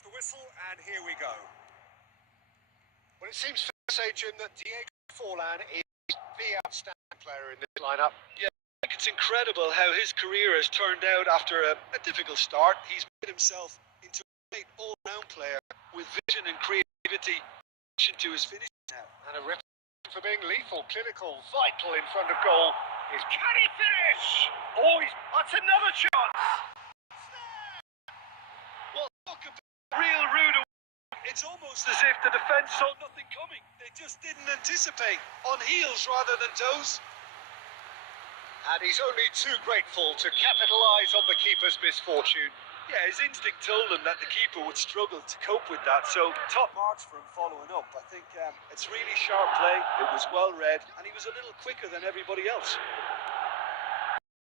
blows the whistle, and here we go. Well, it seems fair to say, Jim, that Diego Forlan is the outstanding player in this lineup. Yeah, I think it's incredible how his career has turned out after a difficult start. He's made himself into a great all-round player with vision and creativity to his finish now. And a reputation for being lethal, clinical, vital in front of goal. Can he finish? Oh, that's another chance. Well, look at the real rude. It's almost as if the defence saw nothing coming. They just didn't anticipate. On heels rather than toes. And he's only too grateful to capitalise on the keeper's misfortune. Yeah, his instinct told him that the keeper would struggle to cope with that, so top marks for him following up. I think it's really sharp play, it was well read, and he was a little quicker than everybody else.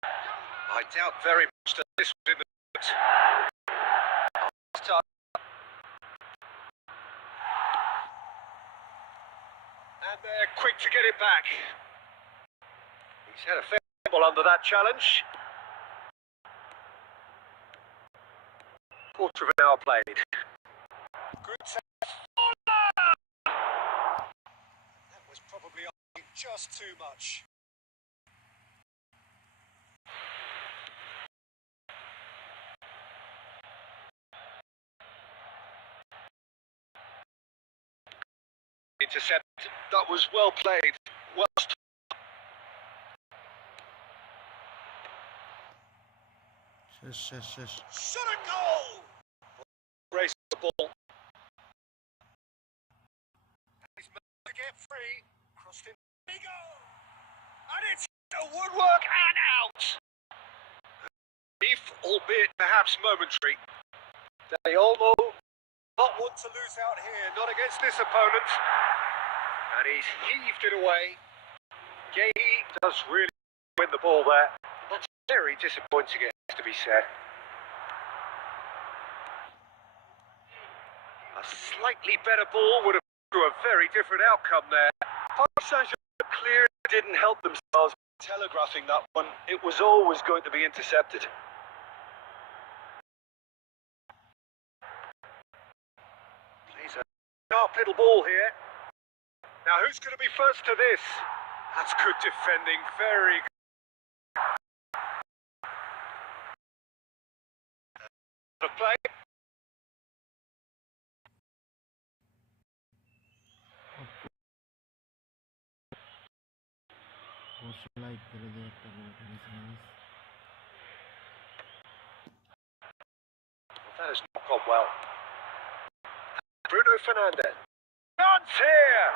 I doubt very much that this was in the and they're quick to get it back. He's had a fair ball under that challenge. Quarter of an hour played. Good save. That was probably just too much. Intercept. That was well played. Well. Shot a goal! Race the ball. He's managed to get free. Crossed in. There we go! And it's a woodwork and out! Brief, albeit perhaps momentary. They all know not want to lose out here, not against this opponent. And he's heaved it away. Gay does really win the ball there. That's very disappointing, it has to be said. A slightly better ball would have been a very different outcome there. Paris Saint-Germain clearly didn't help themselves telegraphing that one. It was always going to be intercepted. Plays a sharp little ball here. Now who's going to be first to this? That's good defending, very good. The play. That has not gone well. Bruno Fernandes. Chance here!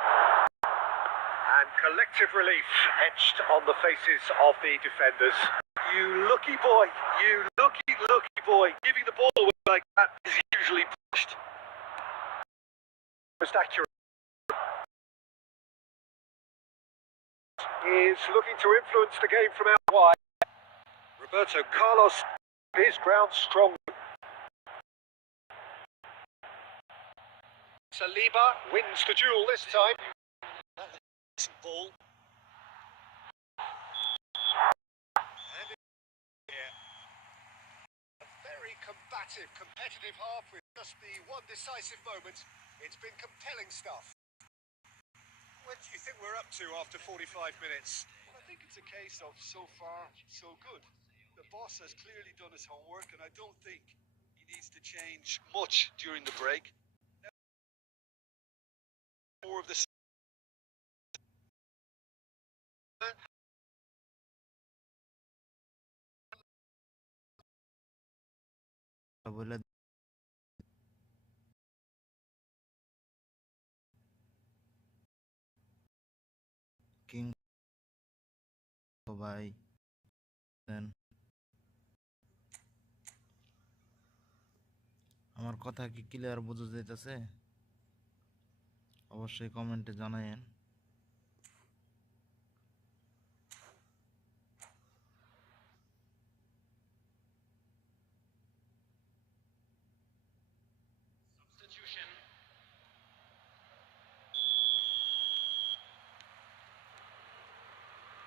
And collective relief etched on the faces of the defenders. You lucky boy, you lucky boy. Giving the ball away like that is usually pushed. Most accurate. Is looking to influence the game from out wide. Roberto Carlos is ground strong. Saliba wins the duel this time. Decent ball. And here. A very combative, competitive half with just the one decisive moment. It's been compelling stuff. What do you think we're up to after 45 minutes? Well, I think it's a case of so far, so good. The boss has clearly done his homework, and I don't think he needs to change much during the break. More of the King ভাই দেন আমার কথা কি clear বোঝা যাইতেছে অবশ্যই কমেন্টে জানায়েন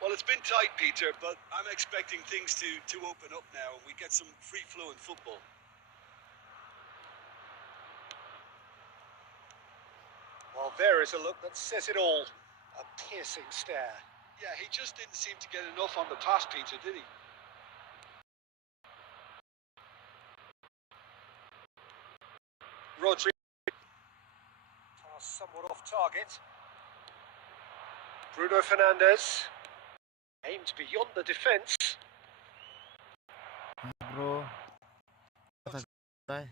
Well, it's been tight, Peter, but I'm expecting things to open up now and we get some free-flowing football. there is a look that says it all. A piercing stare. Yeah, he just didn't seem to get enough on the pass, Peter, did he? Rodri. Pass somewhat off target. Bruno Fernandes. Aimed beyond the defence. Bro কথা তাই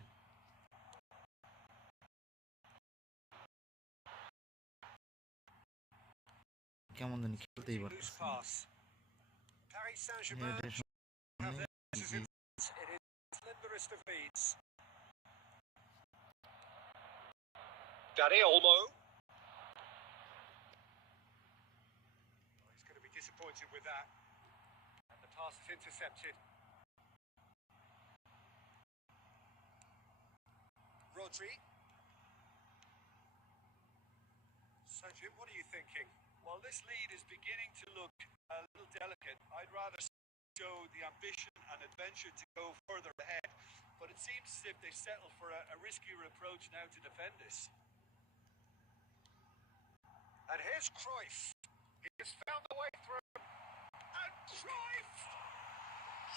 কেমন জানি খেলতেই Loose পারতেছে না। pass. Paris Saint-Germain হেডের have সামনে their chances in it is slenderest of leads. Dani Olmo. He's going to be disappointed with that. And the pass is intercepted. Rodri. So, Jim, what are you thinking? Well, this lead is beginning to look a little delicate. I'd rather show the ambition and adventure to go further ahead. But it seems as if they settle for a riskier approach now to defend this. And here's Cruyff. He has found the way through. And Cruyff!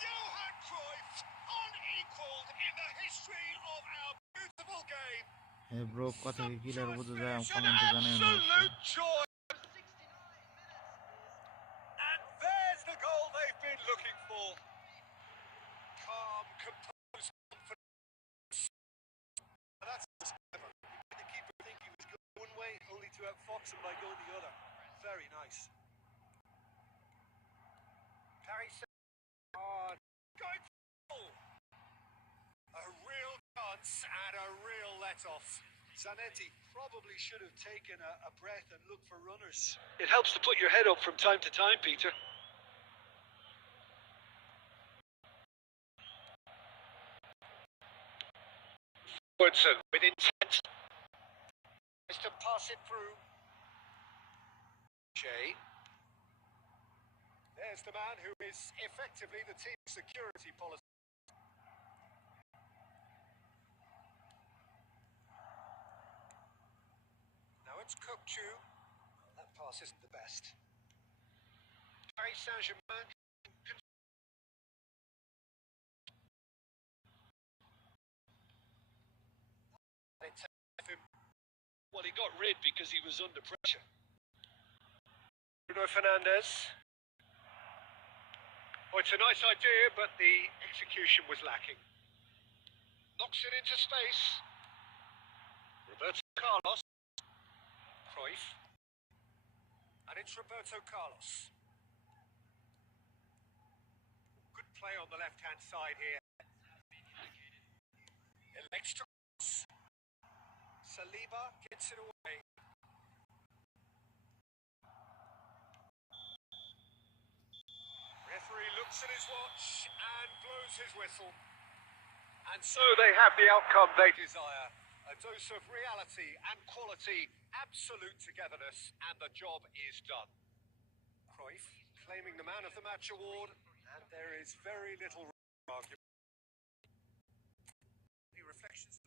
Johan Cruyff, unequalled in the history of our beautiful game. Hey bro কথা কি clear Sumptuous বোঝা যায় finish, an কমেন্টে জানাবেন absolute joy. And there's the goal they've been looking for. Calm, composed, confidence. And that's clever. The keeper think he was going one way, only to outfox him by going the other. Very nice. Paris Saint-Germain going full. A real chance and a real let-off. Zanetti probably should have taken a breath and looked for runners. It helps to put your head up from time to time, Peter. Woodson with intent. Is to pass it through. Shea. There's the man who is effectively the team's security policy. Now it's Kokchu. That pass isn't the best. Paris Saint-Germain. Well, he got rid because he was under pressure. Bruno Fernandes. Oh, it's a nice idea, but the execution was lacking. Knocks it into space. Roberto Carlos. Cruyff. And it's Roberto Carlos. Good play on the left-hand side here. Elects to cross. Saliba gets it away. Referee looks at his watch and blows his whistle. And so they have the outcome they desire. A dose of reality and quality, absolute togetherness, and the job is done. Cruyff claiming the Man of the Match award, and there is very little argument. Any reflections?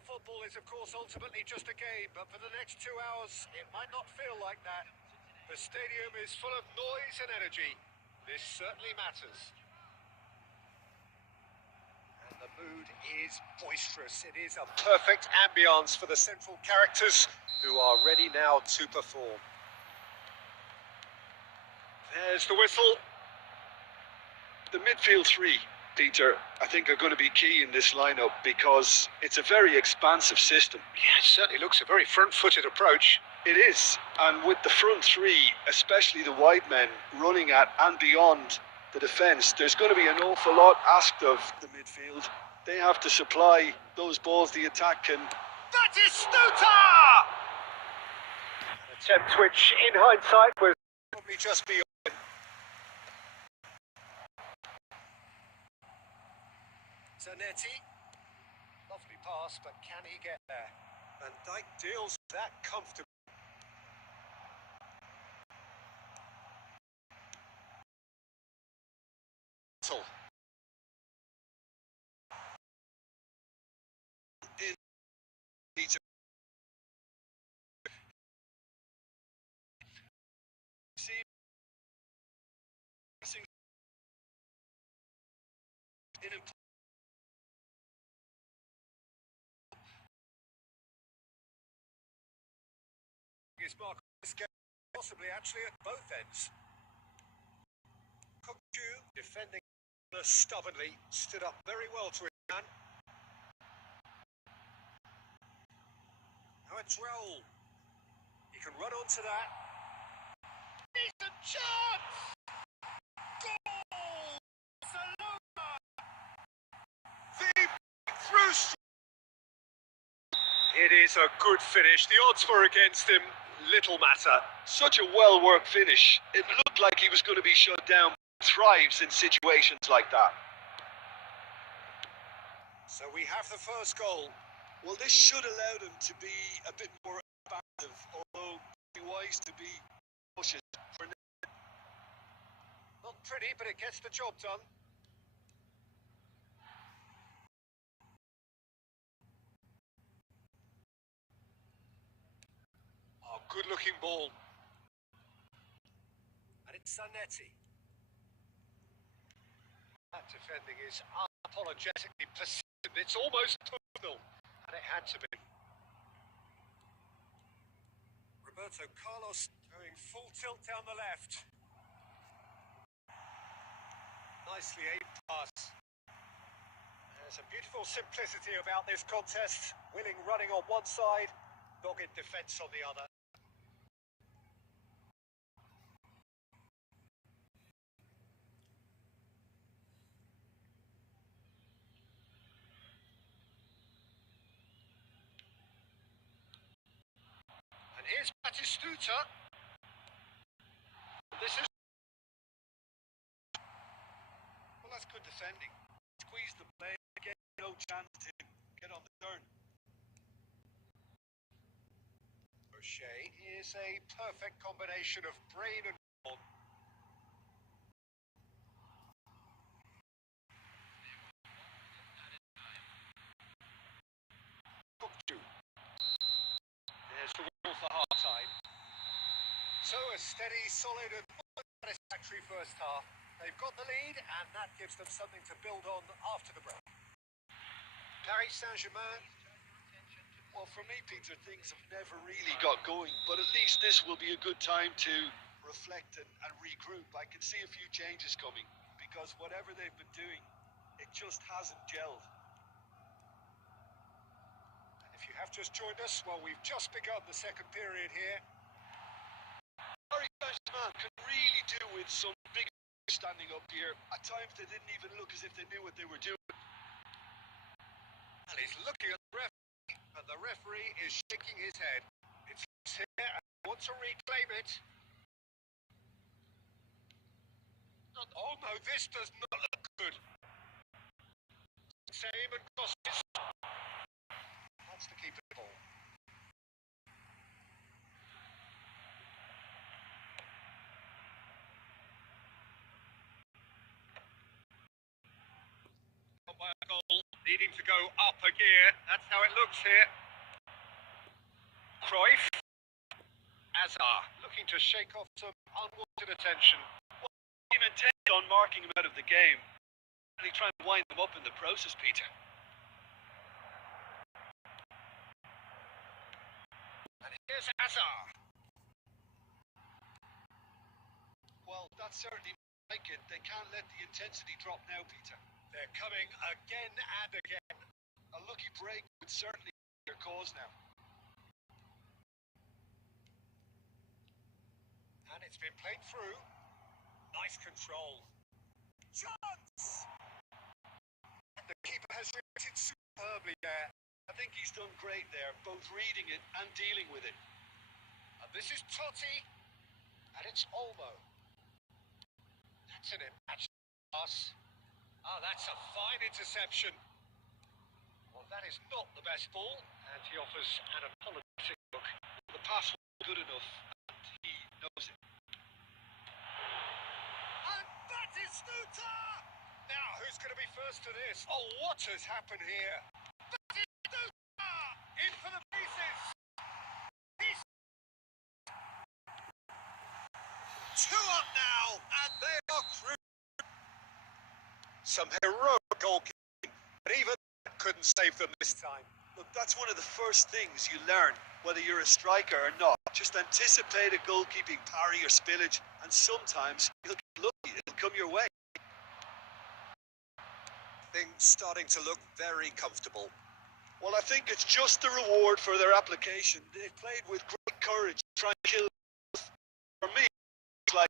Well, football is, of course, ultimately just a game, but for the next 2 hours, it might not feel like that. The stadium is full of noise and energy. This certainly matters. And the mood is boisterous. It is a perfect ambience for the central characters who are ready now to perform. There's the whistle. The midfield three, Peter, I think are going to be key in this lineup because it's a very expansive system. Yeah, it certainly looks a very front-footed approach. It is, and with the front three, especially the wide men, running at and beyond the defence, there's going to be an awful lot asked of the midfield. They have to supply those balls the attack can. That is Stuta! An attempt which, in hindsight, was probably just beyond. Zanetti. Lovely pass, but can he get there? Van Dijk deals that comfortably. His mark on this game, possibly actually at both ends. Cookju defending stubbornly, stood up very well to his man. Now it's Raul. He can run onto that. Decent chance! Goal! Barcelona! The through. It is a good finish. The odds were against him. Little matter. Such a well-worked finish. It looked like he was going to be shut down. Thrives in situations like that. So we have the first goal. Well, this should allow them to be a bit more active, although be wise to be cautious. Not pretty, but it gets the job done. Oh, good-looking ball. And it's Zanetti. That defending is unapologetically persistent. It's almost personal, and it had to be. Roberto Carlos going full tilt down the left. Nicely aimed pass. There's a beautiful simplicity about this contest. Willing running on one side, dogged defence on the other. And here's Batistuta. This is... Well, that's good defending. Squeeze the play, get no chance to get on the turn. O'Shea is a perfect combination of brain and ball. There's the whistle for half-time. So a steady, solid and satisfactory first half. They've got the lead and that gives them something to build on after the break. Paris Saint-Germain. Well, for me, Peter, things have never really got going, but at least this will be a good time to reflect and regroup. I can see a few changes coming because whatever they've been doing, it just hasn't gelled. And if you have just joined us, well, we've just begun the second period here. Paris Saint-Germain can really do with some big standing up here. At times, they didn't even look as if they knew what they were doing. And he's looking at the referee, and the referee is shaking his head. It's here and wants to reclaim it. Oh no, this does not look good. Same and crosses. Wants to keep the ball. By a goal, needing to go up a gear. That's how it looks here. Cruyff. Azar, looking to shake off some unwanted attention. Team intent on marking him out of the game. Really trying to wind them up in the process, Peter. And here's Azar. Well, that's certainly like it. They can't let the intensity drop now, Peter. They're coming again and again. A lucky break would certainly be their cause now. And it's been played through. Nice control. Chance! And the keeper has reacted superbly there. I think he's done great there, both reading it and dealing with it. And this is Totti. And it's Olmo. That's an impact pass. Ah, that's a fine interception. Well, that is not the best ball. And he offers an apologetic look. The pass was good enough, and he knows it. And that is Stuta! Now, who's going to be first to this? Oh, what has happened here? That is Stuta! In for the pieces! He's 2 up now, and they are through. Some heroic goalkeeping, but even that couldn't save them this time. Look, that's one of the first things you learn, whether you're a striker or not. Just anticipate a goalkeeping parry or spillage, and sometimes you'll get lucky, it'll come your way. Things starting to look very comfortable. Well, I think it's just the reward for their application. They've played with great courage, trying to kill. For me, it's like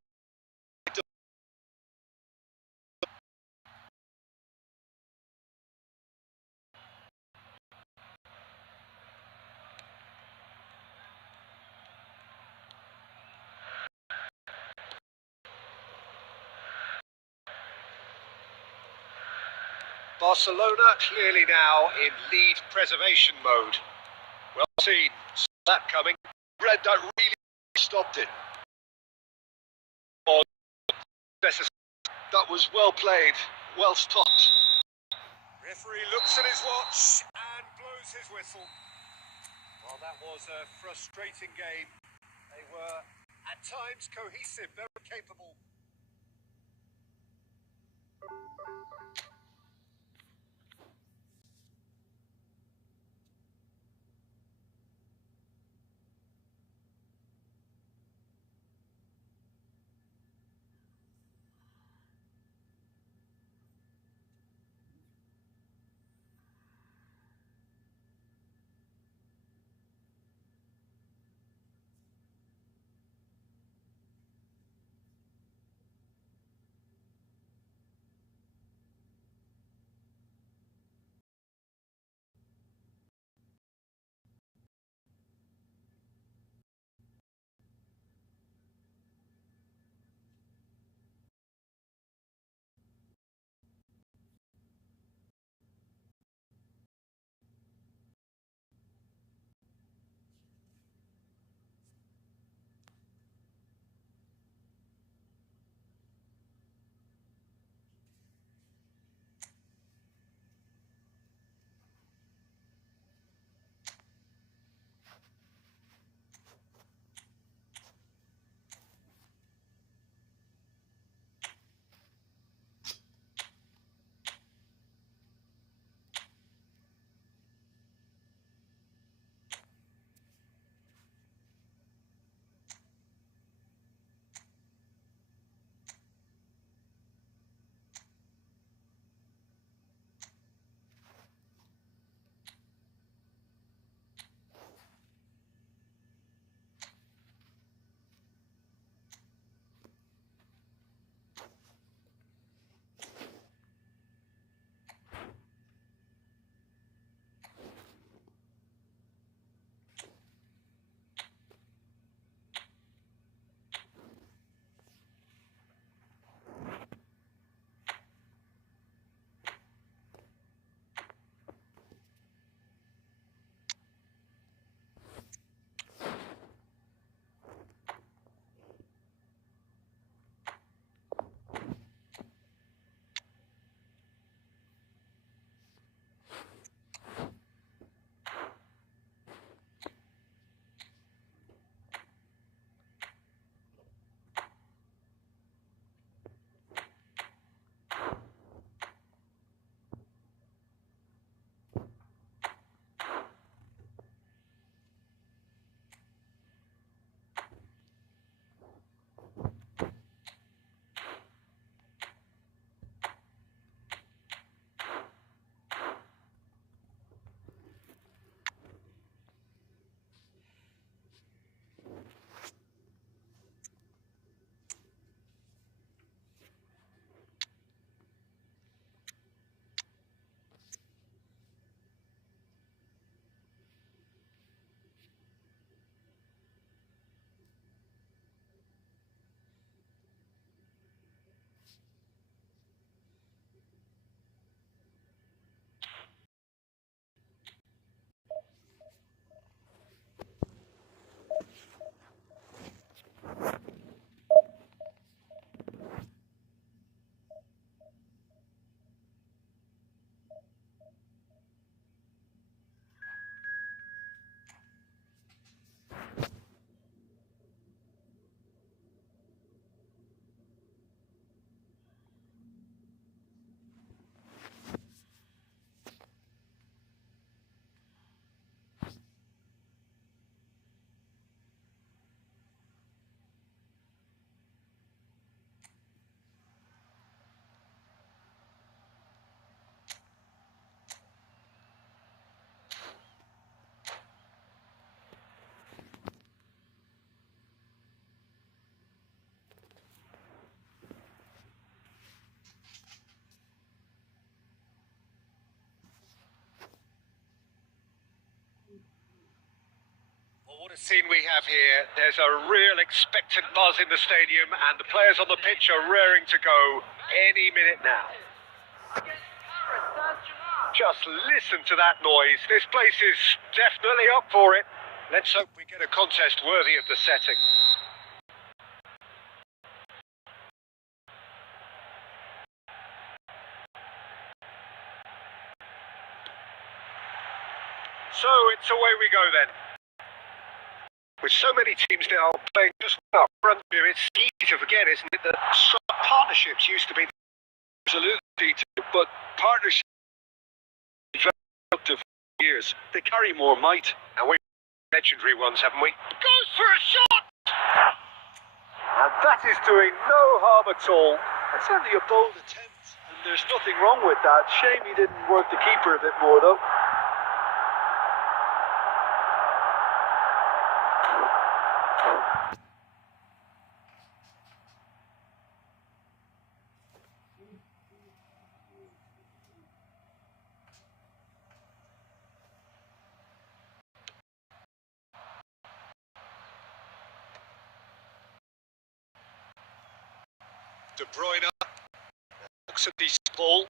Barcelona clearly now in lead preservation mode. Well seen. Saw that coming. Red that really stopped it. Oh, that was well played, well stopped. referee looks at his watch and blows his whistle. Well, that was a frustrating game. They were, at times, cohesive, very capable. What a scene we have here. There's a real expectant buzz in the stadium and the players on the pitch are raring to go any minute now. Just listen to that noise. This place is definitely up for it. Let's hope we get a contest worthy of the setting. So it's away we go then. With so many teams now playing just well front here, it's easy to forget, isn't it, that strong partnerships used to be Absolutely, but partnerships developed over years. They carry more might. and we've legendary ones, haven't we? Goes for a shot! And that is doing no harm at all. It's only a bold attempt, and there's nothing wrong with that. Shame he didn't work the keeper a bit more, though. De Bruyne looks at this ball.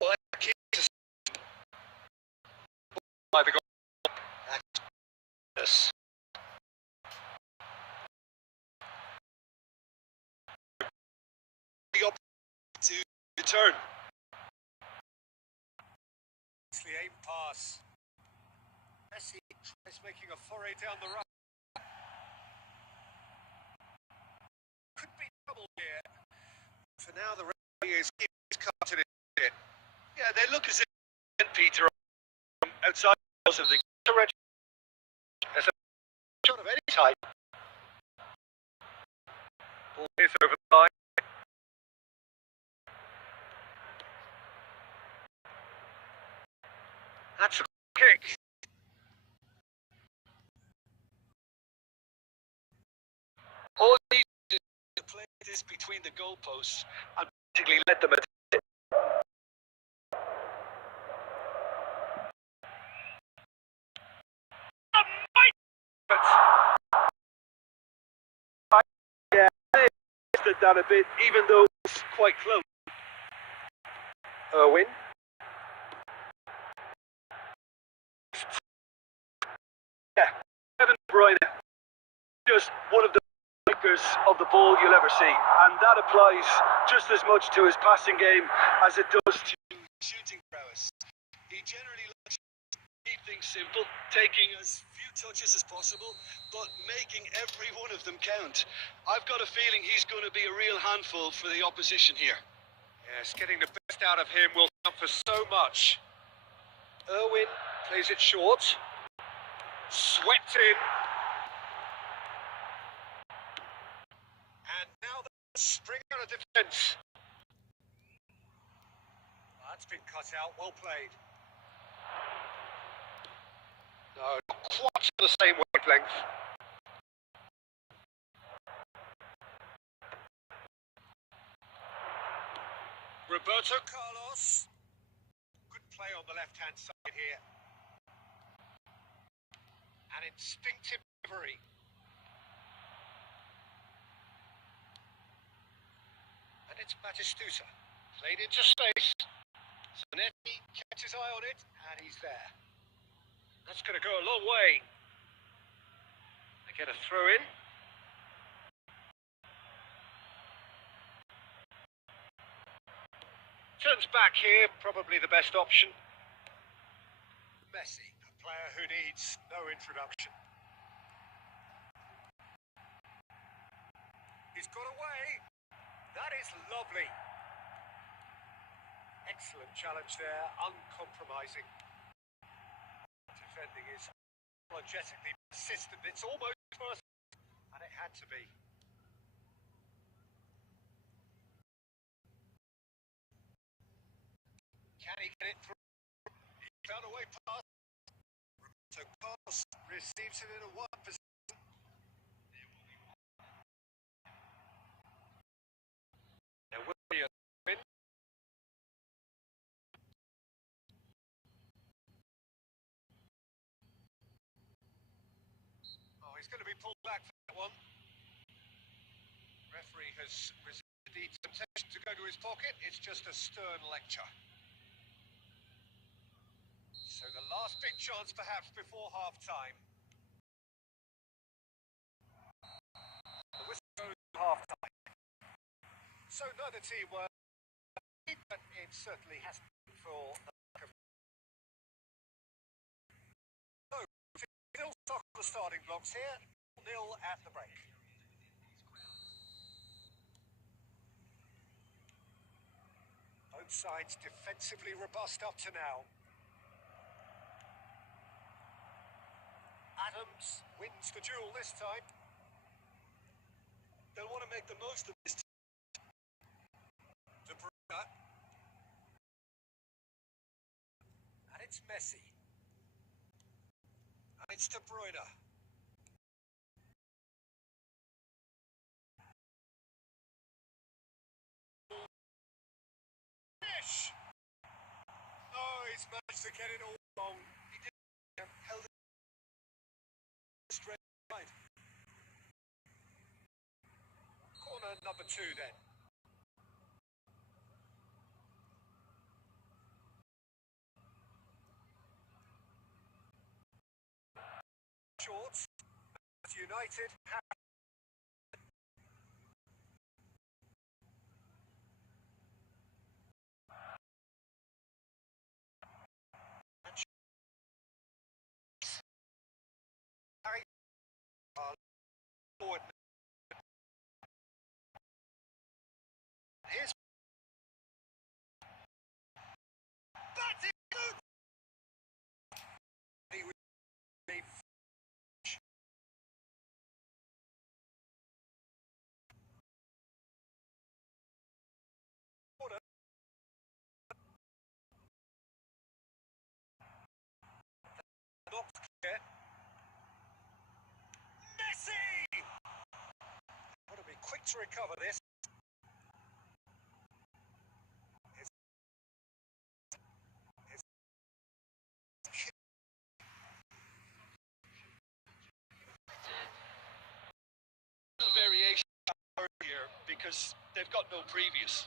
Well, that kick is by the goal. That's The opportunity to return. Nicely aimed pass. Messi is making a foray down the right. Could be trouble here. for now the referee is cutting it. Yeah, they look as if Peter outside of the As a shot of any type. Ball is over the line. That's a kick. all they need to do is play this between the goalposts and basically let them attack it. Yeah, they missed it down a bit, even though it's quite close. Irwin. Yeah, Kevin De Bruyne, just one of the strikers of the ball you'll ever see, and that applies just as much to his passing game as it does to shooting prowess. He generally likes to keep things simple, taking as few touches as possible, but making every one of them count. I've got a feeling he's going to be a real handful for the opposition here. Yes, getting the best out of him will count for so much. Irwin plays it short. Swept in. And now the spring out of defence. That's been cut out, well played. No, not quite on the same wavelength. Roberto Carlos. Good play on the left-hand side here. An instinctive delivery. And it's Batistuta. Played into space. Zanetti kept his eye on it, and he's there. That's going to go a long way. They get a throw in. Turns back here, probably the best option. Messi, a player who needs no introduction. He's got away. That is lovely. Excellent challenge there, uncompromising. Defending is apologetically persistent. It's almost first, and it had to be. Can he get it through? He found a way past. So Carlos receives it in a wide position. There will be a win. Oh, he's pull back for that one. Referee has resisted the temptation to go to his pocket. It's just a stern lecture. So the last big chance perhaps before half-time. The whistle goes to half-time. So neither team were, but it certainly hasn't been for the lack of... So, still stuck on the starting blocks here. 0 at the break. Both sides defensively robust up to now. Adams wins the duel this time. They'll want to make the most of this. De Bruyne. And it's Messi. And it's De Bruyne. Fish! Oh, he's managed to get it all wrong. He did held it straight right. Corner number 2 then. Shorts. United have... Forward. Here's... That's it! He would be... Not yet. Messi! Got to be quick to recover this. Variation here because they've got no previous.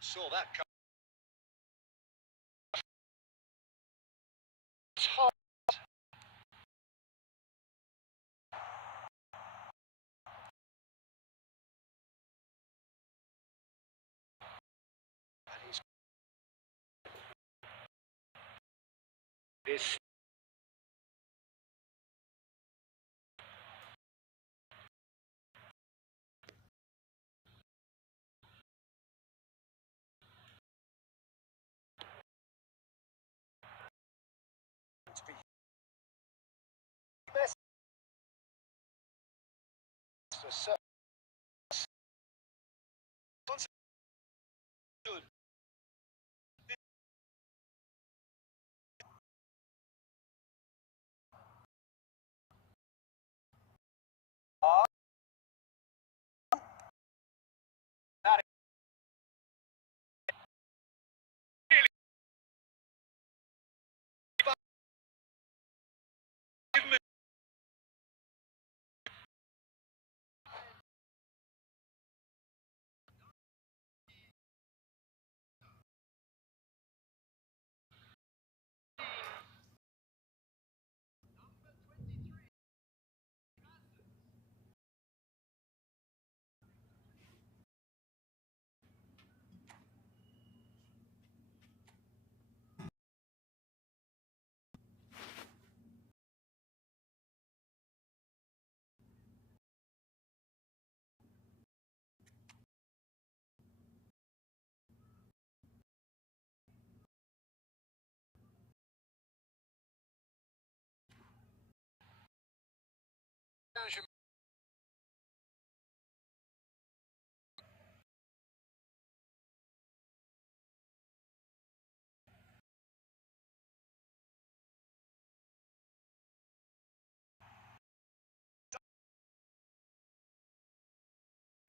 Saw that come. And he's... This... to be... Messi. So... Good. That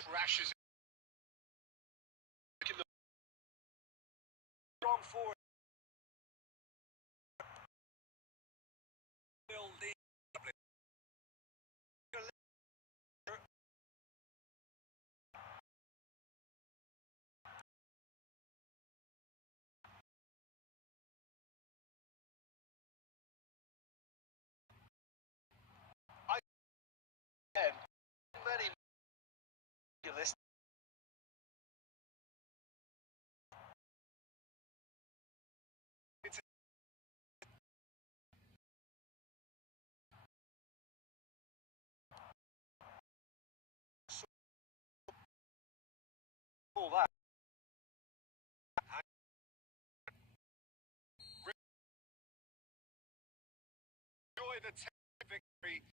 crashes in the Strong forward. Will lead. many list. All that. Enjoy the victory.